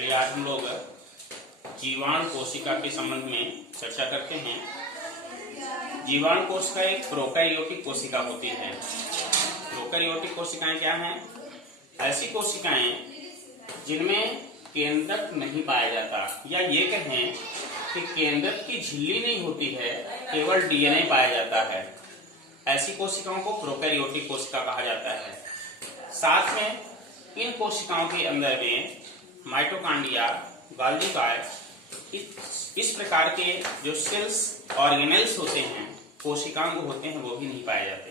चलिए आज हम लोग जीवाणु कोशिका के संबंध में चर्चा करते हैं। जीवाणु कोशिका एक प्रोकैरियोटिक कोशिका होती है। प्रोकैरियोटिक कोशिकाएं क्या हैं? ऐसी कोशिकाएं जिनमें केंद्रक नहीं पाया जाता, या ये कहें कि केंद्रक की झिल्ली नहीं होती है, केवल डीएनए पाया जाता है। ऐसी कोशिकाओं को प्रोकैरियोटिक कोशिका कहा जाता है। साथ में इन कोशिकाओं के अंदर में माइटोकॉन्ड्रिया, गोल्गी कार, इस प्रकार के जो सेल्स ऑर्गेनेल्स होते हैं, कोशिकांग होते हैं, वो भी नहीं पाए जाते।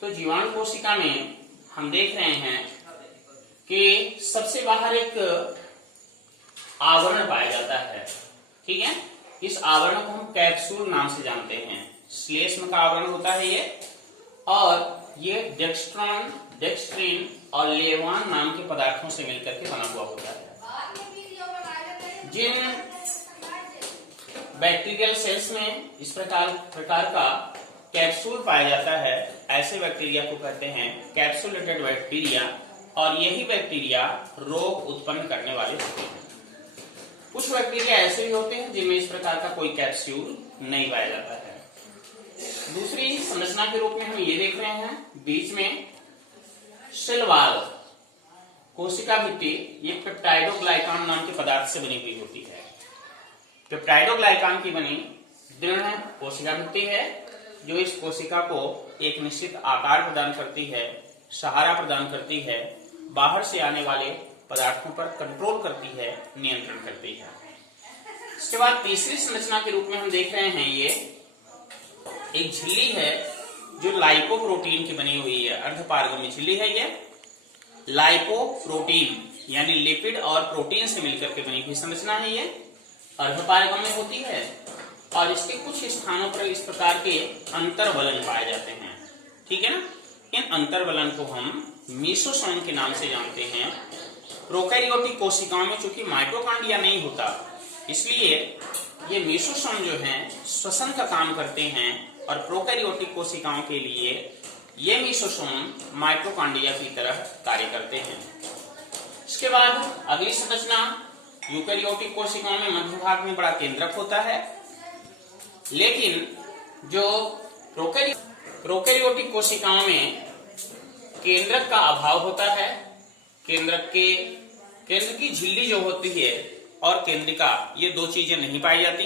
तो जीवाणु कोशिका में हम देख रहे हैं कि सबसे बाहर एक आवरण पाया जाता है। ठीक है, इस आवरण को हम कैप्सूल नाम से जानते हैं। श्लेष्म का आवरण होता है ये, और ये डेक्स्ट्रॉन, डेक्स्ट्रीन और लेवान नाम के पदार्थों से मिलकर के बना हुआ होता है। जिन बैक्टीरियल सेल्स में इस प्रकार का कैप्सूल पाया जाता है, ऐसे बैक्टीरिया को कहते हैं कैप्सुलेटेड बैक्टीरिया, और यही बैक्टीरिया रोग उत्पन्न करने वाले होते हैं। कुछ बैक्टीरिया ऐसे भी होते हैं जिनमें इस प्रकार का कोई कैप्सूल नहीं पाया जाता है। दूसरी संरचना के रूप में हम ये देख रहे हैं, बीच में सेल वॉल, कोशिका भित्ति, ये पेप्टाइडोग्लाइकान नाम के पदार्थ से बनी हुई होती है। पेप्टाइडोग्लाइकान की बनी दृढ़ कोशिका भित्ति है, जो इस कोशिका को एक निश्चित आकार प्रदान करती है, सहारा प्रदान करती है, बाहर से आने वाले पदार्थों पर कंट्रोल करती है, नियंत्रण करती है। इसके बाद तीसरी संरचना के रूप में हम देख रहे हैं, ये एक झिल्ली है जो लाइपोप्रोटीन की बनी हुई है। अर्धपारगम्य झिल्ली है ये। लाइपोप्रोटीन यानी लिपिड और प्रोटीन से मिलकर के बनी हुई संरचना है ये। अर्धपारगम्य होती है और इसके कुछ स्थानों पर इस प्रकार के अंतर्वलन पाए जाते हैं। ठीक है ना। इन अंतर्वलन को हम मीसोसोम के नाम से जानते हैं। प्रोकैरियोटिक कोशिकाओं में चूंकि माइटोकॉन्ड्रिया नहीं होता, इसलिए ये मीसोसोम जो हैं श्वसन का काम करते हैं, और प्रोकैरियोटिक कोशिकाओं के लिए ये मीसोसोम माइटोकॉन्ड्रिया की तरह कार्य करते हैं। इसके बाद अगली संरचना, यूकैरियोटिक कोशिकाओं में मध्य भाग में बड़ा केंद्रक होता है, लेकिन जो प्रोकैरियोटिक कोशिकाओं में केंद्रक का अभाव होता है। केंद्र की झिल्ली जो होती है और केंद्रिका, ये दो चीजें नहीं पाई जाती,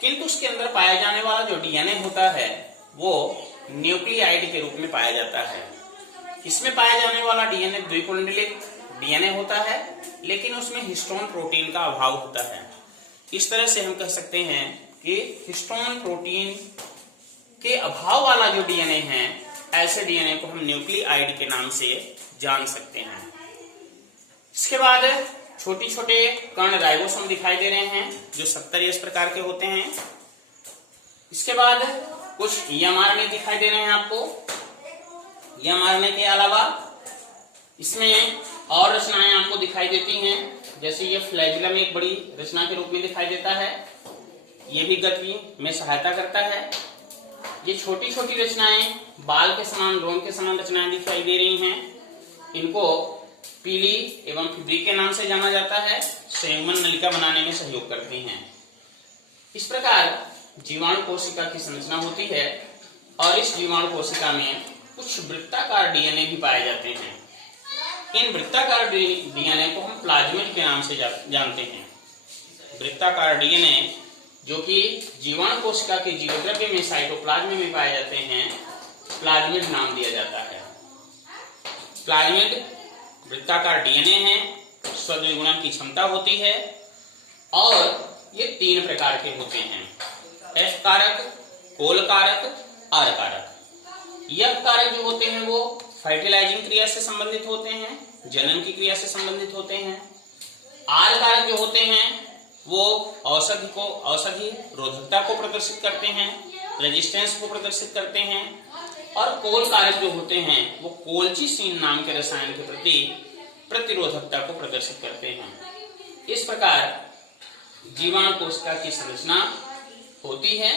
किंतु उसके अंदर पाया जाने वाला जो डीएनए होता है वो न्यूक्लियाइड के रूप में पाया जाता है। इसमें पाया जाने वाला डीएनए द्विकुंडलित डीएनए होता है, लेकिन उसमें हिस्टोन प्रोटीन का अभाव होता है। इस तरह से हम कह सकते हैं कि हिस्टोन प्रोटीन के अभाव वाला जो डीएनए है, ऐसे डीएनए को हम न्यूक्लियाइड के नाम से जान सकते हैं। इसके बाद छोटे छोटे कण राइबोसोम दिखाई दे रहे हैं, जो 70 इस प्रकार के होते हैं। इसके बाद कुछ एमआरएनए दिखाई दे रहे हैं आपको। एमआरएनए के अलावा इसमें और रचनाएं आपको दिखाई देती हैं, जैसे ये फ्लैजिलम एक बड़ी रचना के रूप में दिखाई देता है, ये भी गति में सहायता करता है। ये छोटी छोटी रचनाएं बाल के समान, रोम के समान रचनाएं दिखाई दे रही हैं, इनको पीली एवं फिब्री के नाम से जाना जाता है, संयुग्मन नलिका बनाने में सहयोग करती हैं। इस प्रकार जीवाणु कोशिका की संरचना होती है, और इस जीवाणु कोशिका में कुछ वृत्ताकार डीएनए भी पाए जाते हैं। इन वृत्ताकार डीएनए को हम प्लाज्मिड के नाम से जानते हैं। वृत्ताकार डीएनए जो कि जीवाणु कोशिका के जीवद्रव्य में, साइटोप्लाज्म में पाए जाते हैं, प्लाज्मिड नाम दिया जाता है। प्लाज्मिड वृत्ताकार डीएनए है, स्वद्विगुणन की क्षमता होती है, और ये 3 प्रकार के होते हैं, एफ कारक, कोल कारक, आर कारक। एफ कारक जो होते हैं वो फर्टिलाइजिंग क्रिया से संबंधित होते हैं, जनन की क्रिया से संबंधित होते हैं। आर कारक जो होते हैं वो औषधि रोधकता को प्रदर्शित करते हैं, रेजिस्टेंस को प्रदर्शित करते हैं। और कोल कारक जो होते हैं वो कोल्चिसिन नाम के रसायन के प्रति प्रतिरोधकता को प्रदर्शित करते हैं। इस प्रकार जीवाणु कोशिका की संरचना होती है।